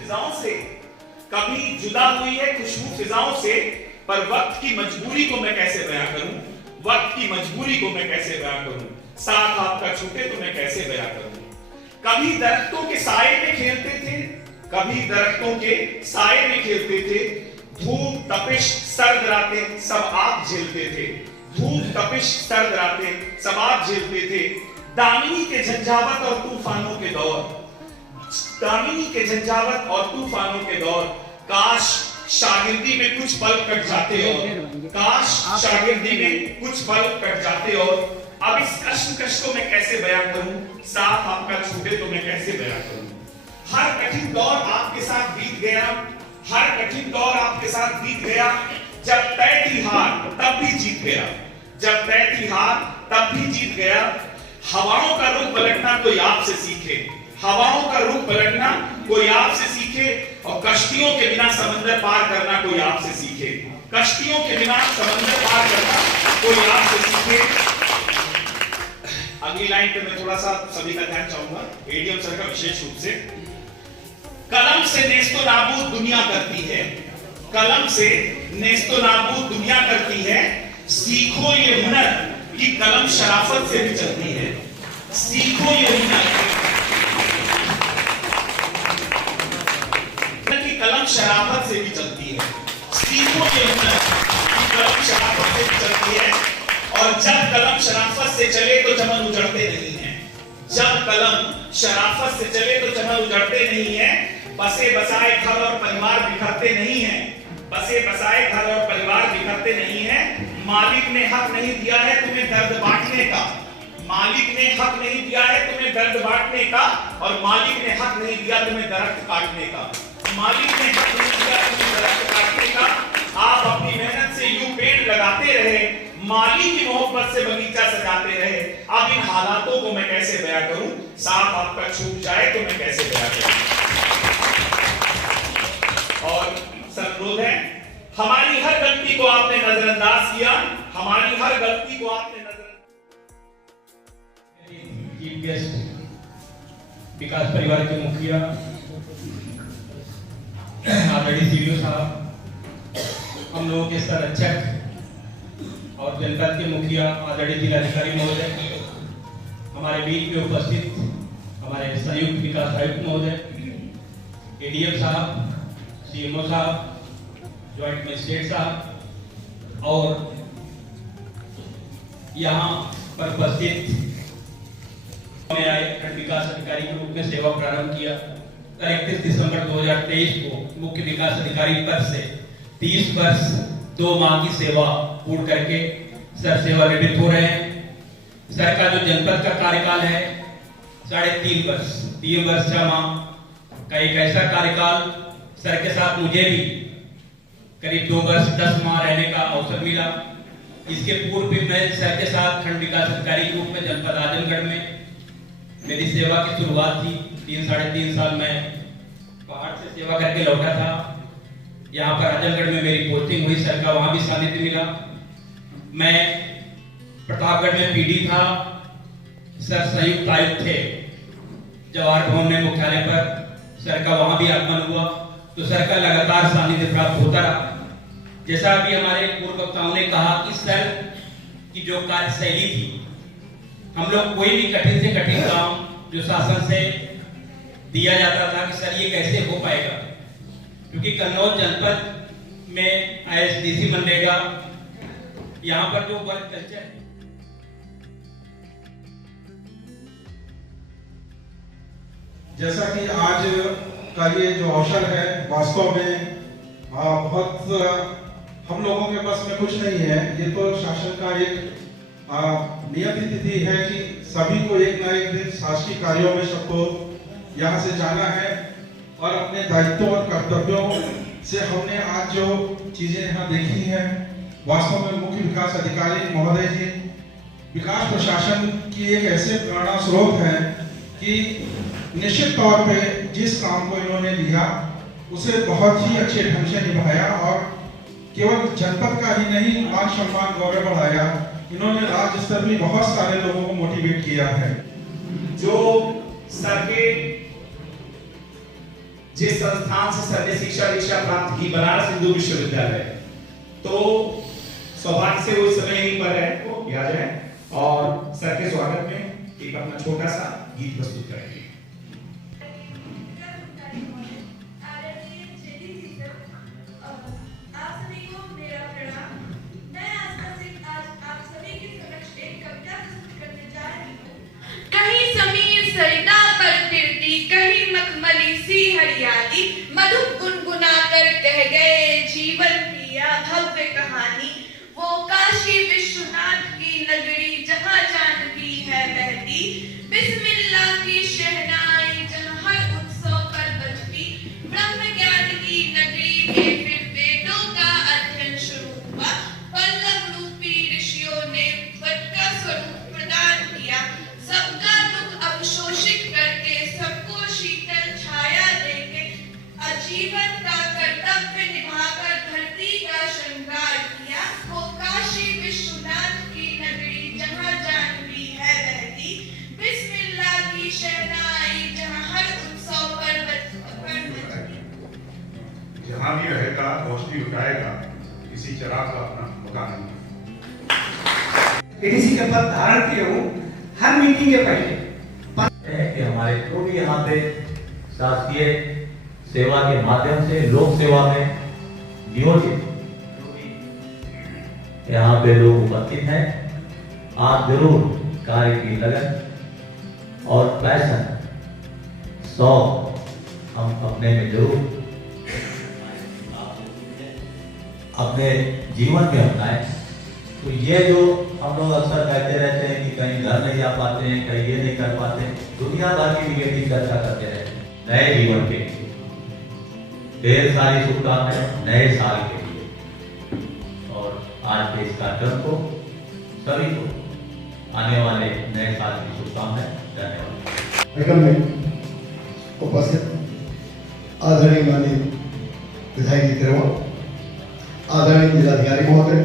फिजाओं से, कभी जुदा हुई है खुशबू फिजाओं से, पर वक्त की मजबूरी को मैं कैसे बयां करूं, वक्त की मजबूरी को मैं कैसे बयां करूं, साथ आपका छूटे तो मैं कैसे बयां करूं। कभी दरख्तों के साए में खेलते थे, कभी दरख्तों के साए में खेलते थे, धूप तपिश सर्द रातें सब आप झेलते थे, धूप तपिश सर्द रातें सब आप झेलते थे। दामिनी के झंझावत और तूफानों के दौर, दामिनी के झंझावत और तूफानों के दौर, काश शागिर्दी में कुछ पल कट जाते और, काश शागिर्दी में कुछ पल कट जाते और, अब इस कष्ट को मैं कैसे बयां करूं, साथ आपका छूटे तो मैं कैसे बयां करूं। हर कठिन दौर आपके साथ बीत गया, हर कठिन दौर आपके साथ बीत गया, जब तय थी हार तब भी जीत गया, जब तय थी हार तब भी जीत गया। हवाओं का रुख पलटना कोई आपसे सीखे, हवाओं का रुख पलटना कोई आपसे सीखे, और कश्तियों के बिना समंदर पार करना कोई आपसे सीखे, कश्तियों के बिना समंदर पार करना कोई आपसे सीखे। अगली लाइन पे मैं थोड़ा सा सभी का ध्यान चाहूंगा, एडीएम सर का विशेष रूप से। कलम से नेस्तो नाबूद दुनिया करती है, कलम से नेस्तो नाबूद दुनिया करती है, सीखो ये हुनर कि कलम शराफत से भी चलती है, सीखो ये हुनर कि कलम शराफत से भी चलती है, सीखो ये हुनर कि कलम शराफत से भी चलती है। और जब कलम शराफत से चले तो चमन उजड़ते नहीं है, जब कलम शराफत से चले तो चमन उजड़ते नहीं है। बसे बसाए घर और परिवार बिखरते नहीं है, बसे बसाए घर और परिवार बिखरते नहीं है। मालिक ने हक नहीं दिया है तुम्हें दर्द बांटने का, मालिक ने हक नहीं दिया है तुम्हें दर्द बांटने का, और मालिक ने हक नहीं दिया तुम्हें दरख्त काटने का, मालिक ने हक नहीं दिया तुम्हें दरख्त काटने का। आप अपनी मेहनत से यूं पेड़ लगाते रहे, माली की मोहब्बत से बगीचा सजाते रहे। अब इन हालातों को मैं कैसे बयां करूं, साथ आपका छूट जाए तो मैं कैसे बयां करूं। और अनुरोध है, हमारी हर गलती को आपने नजरअंदाज किया, हमारी हर गलती को आपने चीफ गेस्ट विकास परिवार के मुखिया आदरणीय सीडीओ साहब, हम लोगों के संरक्षक और जनपद के मुखिया आदरणीय जिलाधिकारी महोदय, हमारे बीच में उपस्थित हमारे संयुक्त विकास आयुक्त महोदय, एडीएम साहब, सीएमओ साहब, ज्वाइंट मजिस्ट्रेट साहब, और यहाँ पर उपस्थित खंड विकास अधिकारी के रूप में सेवा प्रारंभ किया। 31 दिसंबर 2023 को मुख्य विकास अधिकारी पद से 30 वर्ष 2 माह की सेवा पूर्ण करके सर सेवानिवृत्त हो रहे हैं। सर का जो जनपद का कार्यकाल है 3.5 वर्ष, 3 वर्ष 6 माह का एक ऐसा कार्यकाल, सर के साथ मुझे भी करीब 2 वर्ष 10 माह रहने का अवसर मिला। इसके पूर्व भी मैं सर के साथ खंड विकास अधिकारी के रूप में जनपद आजमगढ़ में मेरी सेवा की शुरुआत थी। 3-3.5 साल मैं पहाड़ से सेवा करके लौटा था। यहाँ पर आजमगढ़ में मेरी पोस्टिंग हुई, सर का वहां भी सानिध्य मिला। मैं प्रतापगढ़ में पीडी था, सर संयुक्त आयुक्त थे जवाहर भवन में मुख्यालय पर, सर का वहां भी आगमन हुआ, तो सर का लगातार सानिध्य प्राप्त होता रहा। जैसा अभी हमारे पूर्व वक्ताओं ने कहा कि सर की जो कार्यशैली थी, हम लोग कोई भी कठिन से कठिन काम जो शासन से दिया जाता था कि सर ये कैसे हो पाएगा, क्योंकि कन्नौज जनपद में आईएसडीसी मनरेगा, यहाँ पर जो वर्क कल्चर है, जैसा कि आज का ये जो अवसर है वास्तव में बहुत हम लोगों के पास में कुछ नहीं है। ये तो शासन का एक नियत तिथि है कि सभी को एक ना एक दिन शासकीय कार्यों में सबको यहाँ से जाना है, और अपने दायित्वों और कर्तव्यों से हमने आज जो चीजें यहाँ देखी हैं, वास्तव में मुख्य विकास अधिकारी महोदय जी विकास प्रशासन की एक ऐसे प्रेरणा स्रोत है कि निश्चित तौर पे जिस काम को इन्होंने लिया उसे बहुत ही अच्छे ढंग से निभाया, और केवल जनपद का ही नहीं, मान सम्मान गौरव बढ़ाया। इन्होंने राज्य स्तर में बहुत सारे लोगों को मोटिवेट किया है। जो सर के जिस संस्थान से सर ने शिक्षा दीक्षा प्राप्त की, बनारस हिंदू विश्वविद्यालय, तो सौभाग्य से वो इस समय यहीं पर है, वो आ जाए और सर के स्वागत में एक अपना छोटा सा गीत प्रस्तुत करेंगे। कहीं समीर सरिता पर फिरती, कहीं मखमली सी हरियाली, मधु गुनगुना कर कह गए जीवन की यह भव्य कहानी। वो काशी विश्वनाथ की नगरी जहाँ जानवी है बहती, बिस्मिल्लाह की शहनाई जहाँ हर उत्सव पर बजती, ब्रह्म ज्ञान की नगरी में फिर वेदों का अध्ययन शुरू हुआ। पल्लव रूपी ऋषियों ने वट का स्वरूप प्रदान किया, सबका दुख अवशोषित करके सबको शीतल छाया देके आजीवन का कर्तव्य निभाकर धरती का श्रृंगार किया। वो काशी विश्वनाथ की नगरी जहाँ जानवी है बहती, बिस्मिल्लाह की शहनाई जहाँ हर उत्सव पर बजती। जहाँ भी रहेगा रोशनी उठाएगा, किसी चिराग का अपना मकान नहीं। एडीसी का पद धारण किया हूँ। हर मीटिंग के पहले कि हमारे जो भी यहाँ पे शासकीय सेवा के माध्यम से लोक सेवा में नियोजित यहाँ पे लोग उपस्थित हैं, आप जरूर कार्य की लगन और पैशन 100 हम अपने में जरूर अपने जीवन में अपनाएं। तो ये जो हम लोग अक्सर कहते रहते हैं कि कहीं घर नहीं जा पाते हैं, कहीं ये नहीं कर पाते हैं, दुनिया भर की निगेटिव चर्चा करते रहते हैं। नए जीवन के लिए ढेर सारी शुभकामनाएं नए साल के लिए, और आज के इस कार्यक्रम को सभी को आने वाले नए साल की शुभकामनाएं। धन्यवाद। कार्यक्रम में उपस्थित आदरणीय माननीय विधायक जी, आदरणीय जिलाधिकारी महोदय,